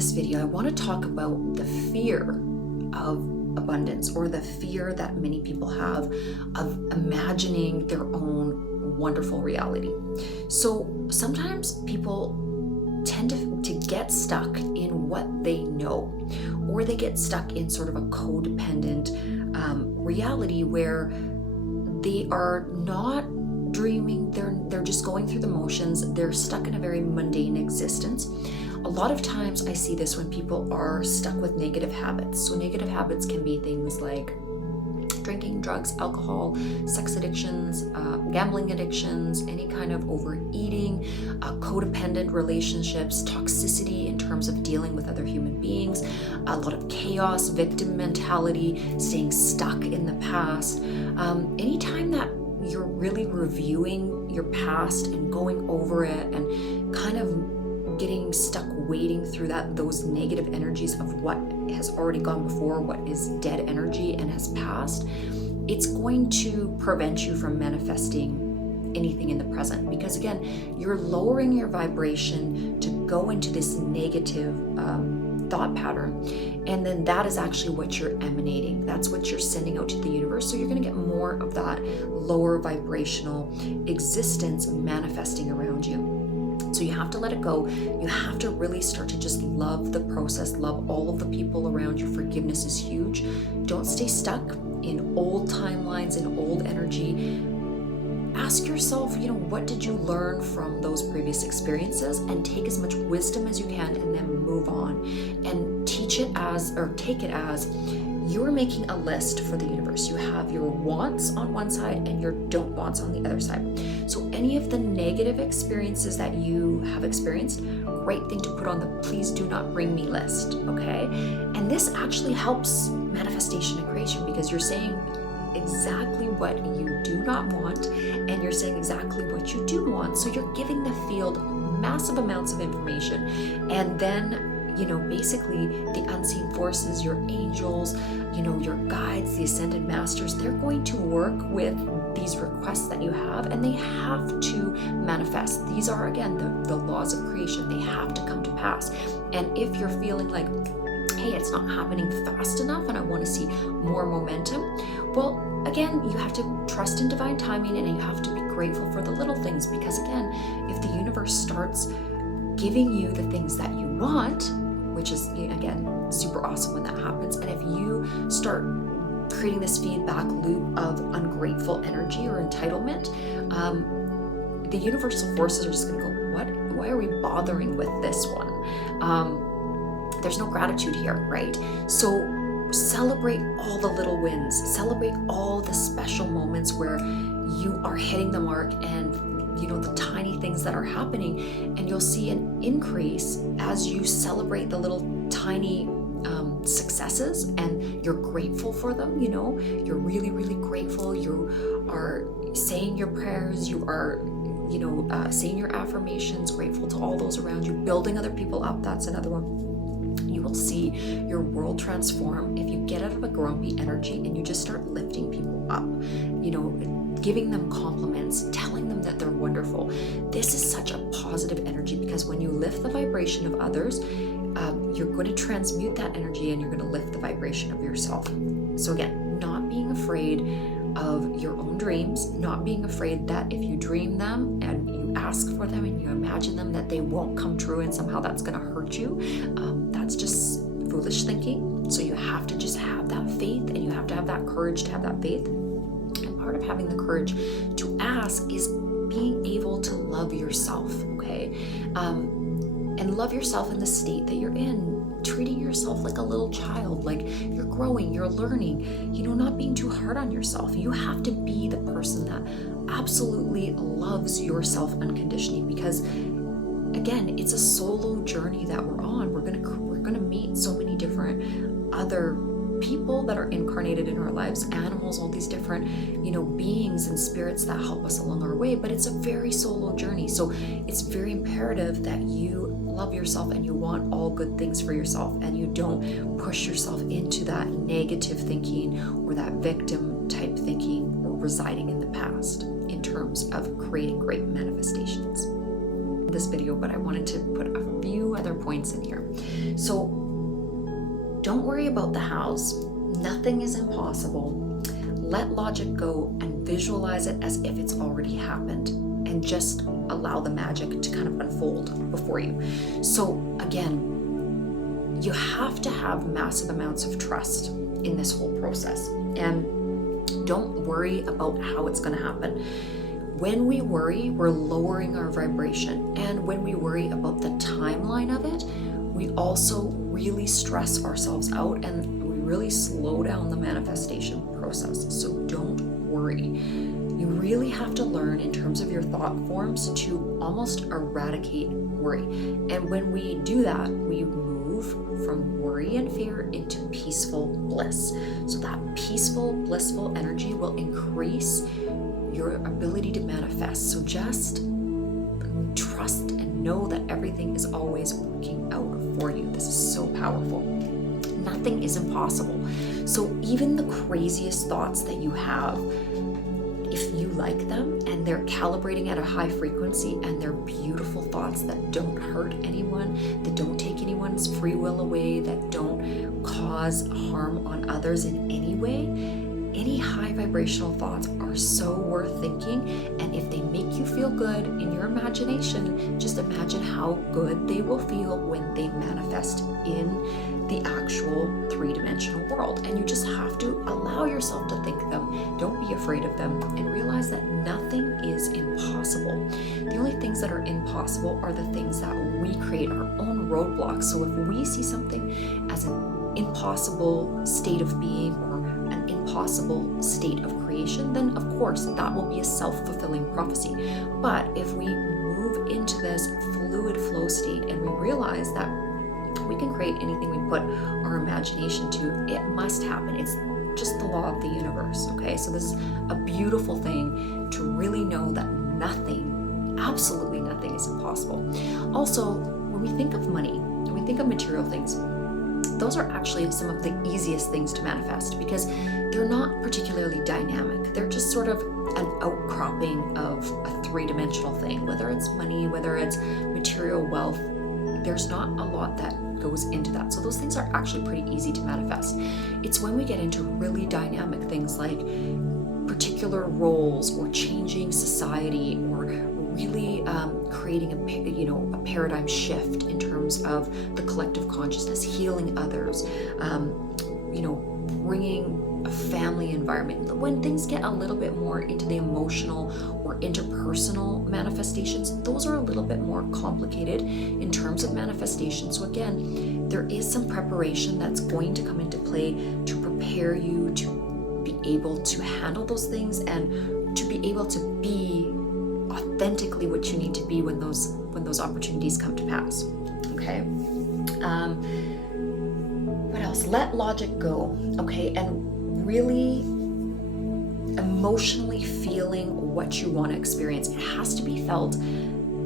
this video, I want to talk about the fear of abundance, or the fear that many people have of imagining their own wonderful reality. So sometimes people tend to get stuck in what they know, or they get stuck in sort of a codependent reality where they are not dreaming, they're just going through the motions, they're stuck in a very mundane existence. A lot of times I see this when people are stuck with negative habits. So negative habits can be things like drinking, drugs, alcohol, sex addictions, gambling addictions, any kind of overeating, codependent relationships, toxicity in terms of dealing with other human beings, a lot of chaos, victim mentality, staying stuck in the past. Anytime that you're really reviewing your past and going over it and kind of getting stuck wading through those negative energies of what has already gone before, what is dead energy and has passed, it's going to prevent you from manifesting anything in the present, because again, you're lowering your vibration to go into this negative thought pattern, and then that is actually what you're emanating. That's what you're sending out to the universe. So you're going to get more of that lower vibrational existence manifesting around you. So you have to let it go. You have to really start to just love the process, love all of the people around you. Forgiveness is huge. Don't stay stuck in old timelines and old energy. Ask yourself, what did you learn from those previous experiences, and take as much wisdom as you can and then move on and take it as you're making a list for the universe. You have your wants on one side and your don't wants on the other side. So any of the negative experiences that you have experienced, great thing to put on the please do not bring me list, okay? And this actually helps manifestation and creation, because you're saying exactly what you do not want and you're saying exactly what you do want. So you're giving the field massive amounts of information, and then basically the unseen forces, your angels, your guides, the ascended masters, they're going to work with these requests that you have, and they have to manifest. These are, again, the laws of creation. They have to come to pass. And if you're feeling like, hey, it's not happening fast enough and I want to see more momentum, well, again, you have to trust in divine timing, and you have to be grateful for the little things, because again, if the universe starts giving you the things that you want, which is, again, super awesome when that happens, and if you start creating this feedback loop of ungrateful energy or entitlement, the universal forces are just going to go, why are we bothering with this one? There's no gratitude here, right? So celebrate all the little wins, celebrate all the special moments where you are hitting the mark, and the tiny things that are happening, and you'll see an increase as you celebrate the little tiny successes, and you're grateful for them. You're really, really grateful. You are saying your prayers, you are saying your affirmations, grateful to all those around you, building other people up. That's another one. You will see your world transform if you get out of a grumpy energy and you just start lifting people up, giving them compliments, telling them that they're wonderful. This is such a positive energy, because when you lift the vibration of others, you're going to transmute that energy and you're going to lift the vibration of yourself. So again, not being afraid of your own dreams, not being afraid that if you dream them and you ask for them and you imagine them, that they won't come true and somehow that's going to hurt you. That's just foolish thinking. So you have to just have that faith, and you have to have that courage to have that faith. And part of having the courage to ask is being able to love yourself, okay? And love yourself in the state that you're in, treating yourself like a little child, like you're growing, you're learning, not being too hard on yourself. You have to be the person that absolutely loves yourself unconditionally, because again, it's a solo journey that we're on. We're gonna meet so many different other people that are incarnated in our lives, animals, all these different, beings and spirits that help us along our way, but it's a very solo journey. So it's very imperative that you love yourself and you want all good things for yourself, and you don't push yourself into that negative thinking or that victim type thinking or residing in the past in terms of creating great manifestations. this video, but I wanted to put a few other points in here. So don't worry about the hows. Nothing is impossible. Let logic go and visualize it as if it's already happened, and just allow the magic to kind of unfold before you. So again, you have to have massive amounts of trust in this whole process, and don't worry about how it's going to happen. When we worry, we're lowering our vibration, and when we worry about the timeline of it, we also really stress ourselves out, and we really slow down the manifestation process. So don't worry. You really have to learn, in terms of your thought forms, to almost eradicate worry. And when we do that, we move from worry and fear into peaceful bliss. So that peaceful, blissful energy will increase your ability to manifest. So just trust and know that everything is always working out for you. This is so powerful. Nothing is impossible. So even the craziest thoughts that you have, if you like them and they're calibrating at a high frequency and they're beautiful thoughts that don't hurt anyone, that don't take anyone's free will away, that don't cause harm on others in any way, any high vibrational thoughts are so worth thinking. And if they make you feel good in your imagination, just imagine how good they will feel when they manifest in the actual three-dimensional world. And you just have to allow yourself to think them. Don't be afraid of them, and realize that nothing is impossible. The only things that are impossible are the things that we create, our own roadblocks. So if we see something as an impossible state of being or an impossible state of creation, then of course that will be a self-fulfilling prophecy. But if we move into this fluid flow state and we realize that we can create anything we put our imagination to, it must happen. It's just the law of the universe, okay? So this is a beautiful thing to really know that nothing, absolutely nothing is impossible. Also, when we think of money, when we think of material things, those are actually some of the easiest things to manifest because they're not particularly dynamic. They're just sort of an outcropping of a three-dimensional thing, whether it's money, whether it's material wealth. There's not a lot that goes into that. So those things are actually pretty easy to manifest. It's when we get into really dynamic things like particular roles or changing society or really creating a paradigm shift in terms of the collective consciousness, healing others, bringing a family environment. When things get a little bit more into the emotional or interpersonal manifestations, those are a little bit more complicated in terms of manifestation. So again, there is some preparation that's going to come into play to prepare you to be able to handle those things and to be able to be authentically what you need to be when those opportunities come to pass. Okay. What else? Let logic go. Okay, and really emotionally feeling what you want to experience. It has to be felt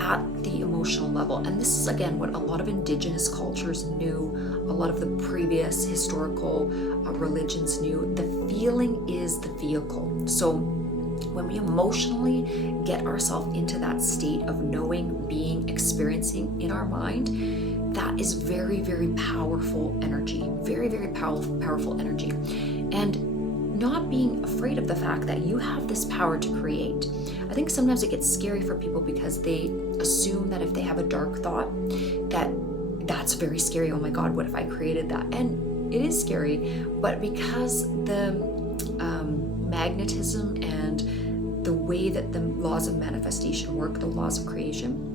at the emotional level. And this is, again, what a lot of indigenous cultures knew, a lot of the previous historical religions knew. The feeling is the vehicle. So when we emotionally get ourselves into that state of knowing, being, experiencing in our mind, that is very, very powerful energy. Very, very powerful energy. And not being afraid of the fact that you have this power to create. I think sometimes it gets scary for people because they assume that if they have a dark thought, that's very scary. Oh my God, what if I created that? And it is scary, but because the magnetism and the way that the laws of manifestation work, the laws of creation,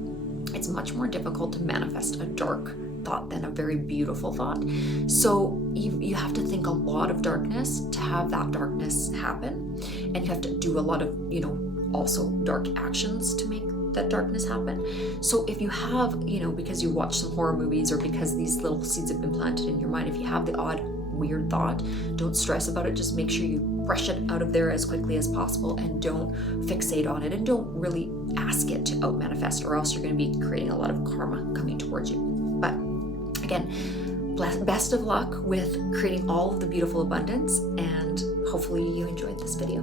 it's much more difficult to manifest a dark thought than a very beautiful thought. So you have to think a lot of darkness to have that darkness happen, and you have to do a lot of also dark actions to make that darkness happen. So if you have because you watch some horror movies or because these little seeds have been planted in your mind, if you have the odd weird thought, don't stress about it. Just make sure you brush it out of there as quickly as possible and don't fixate on it, and don't really ask it to out manifest, or else you're going to be creating a lot of karma coming towards you. But again, best of luck with creating all of the beautiful abundance, and hopefully you enjoyed this video.